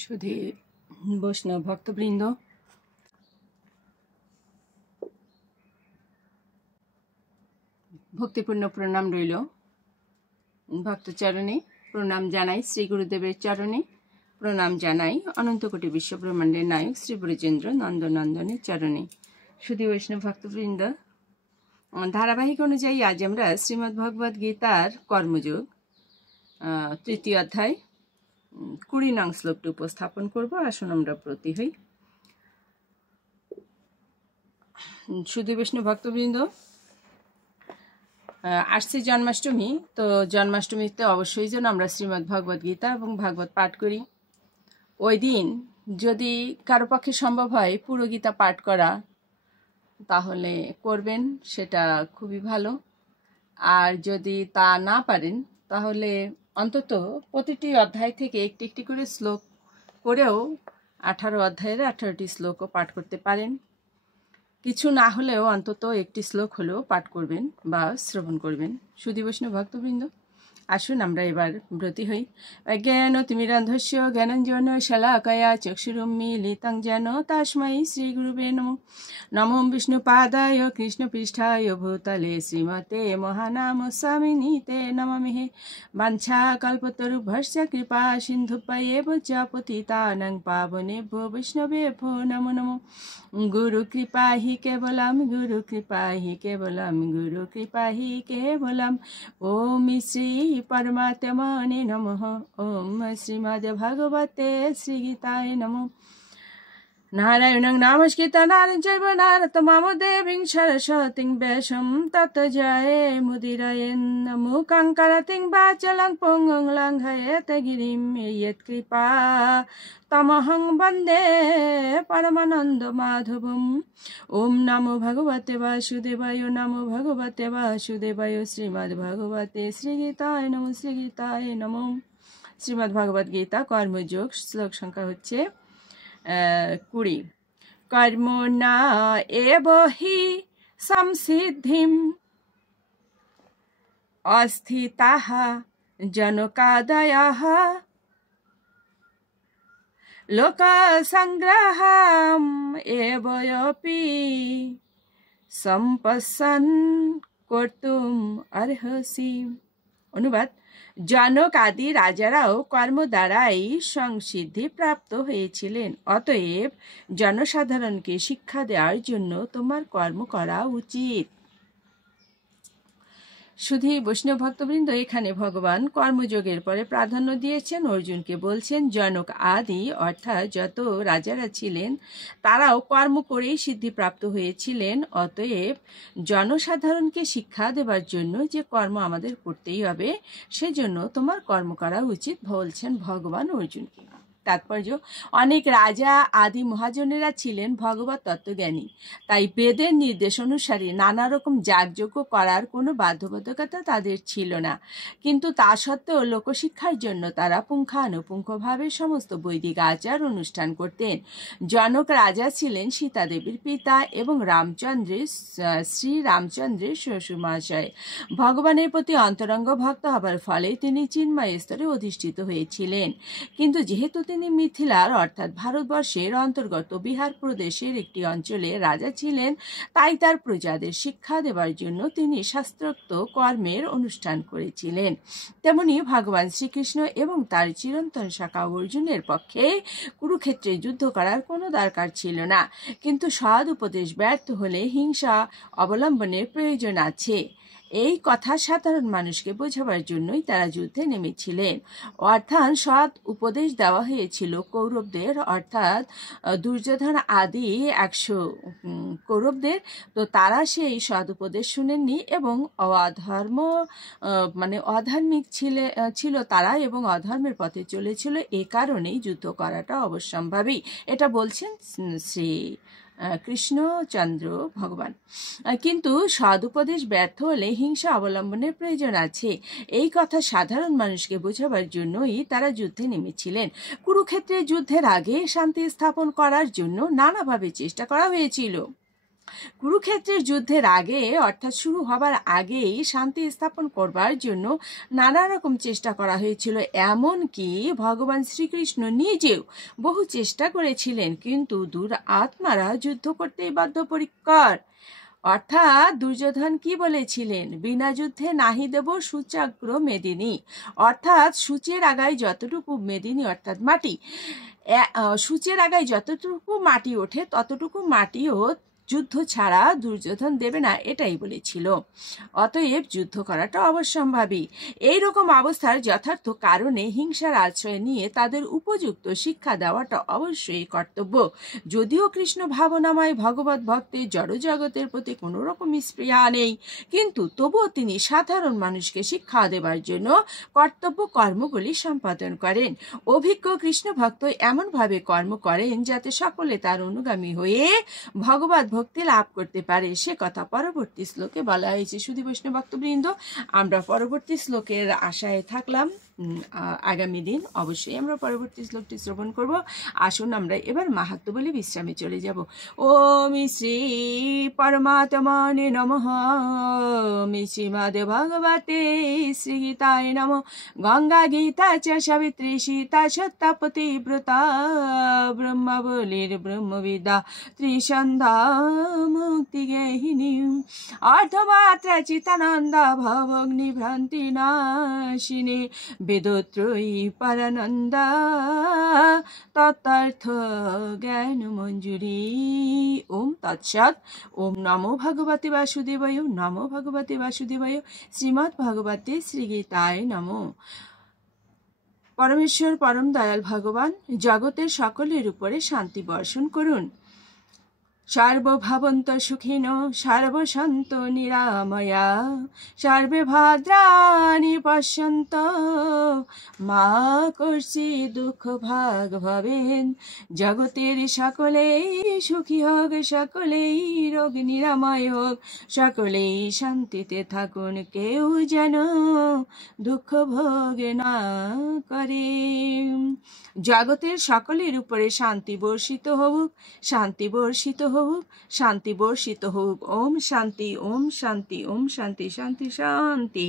সুধী বৈষ্ণব ভক্তবৃন্দ, ভক্তিপূর্ণ প্রণাম রইল ভক্তচরণে। প্রণাম জানাই শ্রী গুরুদেবের চরণে। প্রণাম জানাই অনন্তকোটি বিশ্বব্রহ্মাণ্ডের নায়ক শ্রী ব্রজেন্দ্র নন্দনন্দনের চরণে। সুধী বৈষ্ণব ভক্তবৃন্দ, ধারাবাহিক অনুযায়ী আজ আমরা শ্রীমদ্ ভগবদ গীতার কর্মযোগ তৃতীয় অধ্যায় 20 নং শ্লোকটি উপস্থাপন করব। আসুন আমরা ব্রতী হই। সুধী বৈষ্ণব ভক্তবৃন্দ, আসছে জন্মাষ্টমী। তো জন্মাষ্টমীতে অবশ্যই যেন আমরা শ্রীমদ্ ভগবদ গীতা এবং ভাগবত পাঠ করি। ওই দিন যদি কারো পক্ষে সম্ভব হয় পুরো গীতা পাঠ করা, তাহলে করবেন, সেটা খুবই ভালো। আর যদি তা না পারেন, তাহলে অন্তত প্রতিটি অধ্যায় থেকে একটি একটি করে শ্লোক করেও 18 অধ্যায়ের 18টি শ্লোকও পাঠ করতে পারেন। কিছু না হলেও অন্তত একটি শ্লোক হলেও পাঠ করবেন বা শ্রবণ করবেন। সুধী বৈষ্ণব ভক্তবৃন্দ, আসুন আমরা এবার ব্রতী হই। জ্ঞানতিমিরান্ধস্য জ্ঞানাঞ্জন শলাকয়া চক্ষুরুন্মীলিतं যেন তস্मै শ্রীগুরুবে নমঃ। নমো বিষ্ণুপাদায় কৃষ্ণপৃষ্ঠায় ভূতলে শ্রীমতে মহানামস্বামিনীতে নমামিহে। বাঞ্ছাকল্পতরুভ্যশ্চ কৃপা সিন্ধুভ্যেব চ পতিতানাং পাবনেভ্যো বৈষ্ণবেভ্যো নমো নমঃ। গুরু কৃপা হি কেবলম, গুরু কৃপা হি কেবলম, গুরু কৃপা হি কেবলম। ওম শ্রী পরমাত্মনে নমঃ। ওম শ্রীমদ্ ভগবতে শ্রীগীতায় নমঃ। নারায়ণং নমস্কৃত্য নরং চৈব নরোত্তমং দেবীং সরস্বতীং ব্যাসং ততো জয়মুদীরয়েৎ। মূকং করোতি বাচালং পঙ্গুং লঙ্ঘয়েৎ গিরিং যৎকৃপা তমহং বন্দে পরমানন্দমাধবম। ওম নমো ভগবতে বাসুদেবায়, নমো ভগবতে বাসুদেবায়। শ্রীমদ্ ভগবতে শ্রীগীতায় নমঃ, শ্রীগীতায় নমঃ। শ্রীমদ্ ভগবদ গীতা কর্মযোগ, শ্লোক সংখ্যা হচ্ছে 20। কর্মণা এব হি সংসিদ্ধিম অস্থিতাঃ জনকাদয়ঃ লোকসংগ্রহম এবয়পি সম্পশ্যন কর্তুম অর্হসি। অনুবাদ: জনক আদি রাজারাও কর্ম দ্বারাই সংসিদ্ধি প্রাপ্ত হয়েছিলেন, অতএব জনসাধারণকে শিক্ষা দেওয়ার জন্য তোমার কর্ম করা উচিত। সুধী বৈষ্ণব ভক্তবৃন্দ, এখানে ভগবান কর্মযোগের পরে প্রাধান্য দিয়েছেন। অর্জুনকে বলছেন, জনক আদি অর্থাৎ যত রাজারা ছিলেন তারাও কর্ম করেই সিদ্ধিপ্রাপ্ত হয়েছিলেন, অতএব জনসাধারণকে শিক্ষা দেবার জন্য যে কর্ম আমাদের করতেই হবে, সেজন্য তোমার কর্ম করা উচিত বলছেন ভগবান অর্জুনকে। তাৎপর্য: অনেক রাজা আদি মহাজনেরা ছিলেন ভগবত তত্ত্বজ্ঞানী, তাই বেদের নির্দেশ অনুসারে নানা রকম যাগযজ্ঞ করার কোনো বাধ্যবাধকতা তাদের ছিল না। কিন্তু তা সত্ত্বেও লোকশিক্ষার জন্য তারা পুঙ্খানুপুঙ্খভাবে সমস্ত বৈদিক আচার অনুষ্ঠান করতেন। জনক রাজা ছিলেন সীতা দেবীর পিতা এবং শ্রী রামচন্দ্রের শ্বশুর মহাশয়। ভগবানের প্রতি অন্তরঙ্গ ভক্ত হবার ফলে তিনি চিন্ময় স্তরে অধিষ্ঠিত হয়েছিলেন। কিন্তু যেহেতু তিনি মিথিলার অর্থাৎ ভারতবর্ষের অন্তর্গত বিহার প্রদেশের একটি অঞ্চলে রাজা ছিলেন, তাই তার প্রজাদের শিক্ষা দেবার জন্য তিনি শাস্ত্রোক্ত কর্মের অনুষ্ঠান করেছিলেন। তেমনি ভগবান শ্রীকৃষ্ণ এবং তার চিরন্তন শাখা অর্জুনের পক্ষে কুরুক্ষেত্রে যুদ্ধ করার কোনো দরকার ছিল না, কিন্তু সৎ উপদেশ ব্যর্থ হলে হিংসা অবলম্বনের প্রয়োজন আছে, এই কথা সাধারণ মানুষকে বোঝাবার জন্যই তারা যুদ্ধে নেমেছিলেন। অর্থাৎ সৎ উপদেশ দেওয়া হয়েছিল কৌরবদের, অর্থাৎ দুর্যোধন আদি 100 কৌরবদের। তো তারা সেই সৎ উপদেশ শুনেননি এবং অধার্মিক ছিল তারা এবং অধর্মের পথে চলেছিল। এ কারণেই যুদ্ধ করাটা অবশ্যম্ভাবী, এটা বলছেন শ্রী কৃষ্ণচন্দ্র ভগবান। কিন্তু সদুপদেশ ব্যর্থ হলে হিংসা অবলম্বনের প্রয়োজন আছে, এই কথা সাধারণ মানুষকে বোঝাবার জন্যই তারা যুদ্ধে নেমেছিলেন। কুরুক্ষেত্রের যুদ্ধের আগে শান্তি স্থাপন করার জন্য নানাভাবে চেষ্টা করা হয়েছিল, কুরুক্ষেত্রের যুদ্ধের আগে অর্থাৎ শুরু হবার আগেই শান্তি স্থাপন করবার জন্য নানা রকম চেষ্টা করা হয়েছিল, এমনকি ভগবান শ্রীকৃষ্ণ নিজেও বহু চেষ্টা করেছিলেন, কিন্তু আত্মারা যুদ্ধ করতেই বদ্ধপরিকর। অর্থাৎ দুর্যোধন কি বলেছিলেন? বিনা যুদ্ধে নাহি দেব সূচাগ্র মেদিনী, অর্থাৎ সূচের আগায় যতটুকু মেদিনী অর্থাৎ মাটি, সূচের আগায় যতটুকু মাটি ওঠে ততটুকু মাটিও যুদ্ধ ছাড়া দুর্যোধন দেবে না, এটাই বলেছিল। অতএব যুদ্ধ করাটা অবশ্যম্ভাবী। এইরকম অবস্থার যথার্থ কারণে হিংসার আশ্রয় নিয়ে তাদের উপযুক্ত শিক্ষা দেওয়াটা অবশ্যই কর্তব্য। যদিও কৃষ্ণ ভাবনাময় ভগবত ভক্তের জড়জগতের প্রতি কোনো রকম স্পৃহা নেই, কিন্তু তবুও তিনি সাধারণ মানুষকে শিক্ষা দেবার জন্য কর্তব্য কর্মগুলি সম্পাদন করেন। অভিজ্ঞ কৃষ্ণ ভক্ত এমনভাবে কর্ম করেন যাতে সকলে তার অনুগামী হয়ে ভগবত ভক্তি লাভ করতে পারে, সে কথা পরবর্তী শ্লোকে বলা হয়েছে। সুধী বৈষ্ণব ভক্তবৃন্দ, আমরা পরবর্তী শ্লোকের আশায় থাকলাম। আগামী দিন অবশ্যই আমরা পরবর্তী শ্লোকটি শ্রবণ করব। আসুন আমরা এবার মাহাত্ম বলে বিশ্রামে চলে যাব। ওম শ্রী পরমাত্মনে নমঃ। ওম শ্রীমদ্ ভগবতে শ্রীগীতায় নমঃ। গঙ্গা গীতা চ সাবিত্রী সীতা সত্যপতি ব্রতা ব্রহ্মাবলীর ব্রহ্মবিদ্যা ত্রিসন্ধ্যা মুক্তি গেহিনী অর্ধমাত্রা চিতানন্দা ভবগ্নি ভ্রান্তি নাশিনী বেদত্রয়ী পরানন্দা তত্ত্বার্থ জ্ঞান মঞ্জুরি। ওম তৎসৎ। ওম নমো ভগবতে বাসুদেবায়। নমো ভগবতে বাসুদেবায়। শ্রীমদ্ ভগবতে শ্রীগীতায় নমঃ। পরমেশ্বর পরম দয়াল ভগবান জগতের সকলের উপরে শান্তি বর্ষণ করুন। সর্বভবন্ত সুখিন সর্বসন্ত নিরাময়া সর্বে ভদ্রাণি পশ্যন্ত মা কর্ষি দুঃখ ভাগ ভবেন। জগতের সকলেই সুখী হোক, সকলেই রোগ নিরাময় হোক, সকলেই শান্তিতে থাকুন, কেউ যেন দুঃখ ভোগ না করে। জগতের সকলের উপরে শান্তি বর্ষিত হোক, শান্তি বর্ষিত হোক, শান্তি বর্ষিত হোক। ওম শান্তি, ওম শান্তি, ওম শান্তি, শান্তি শান্তি।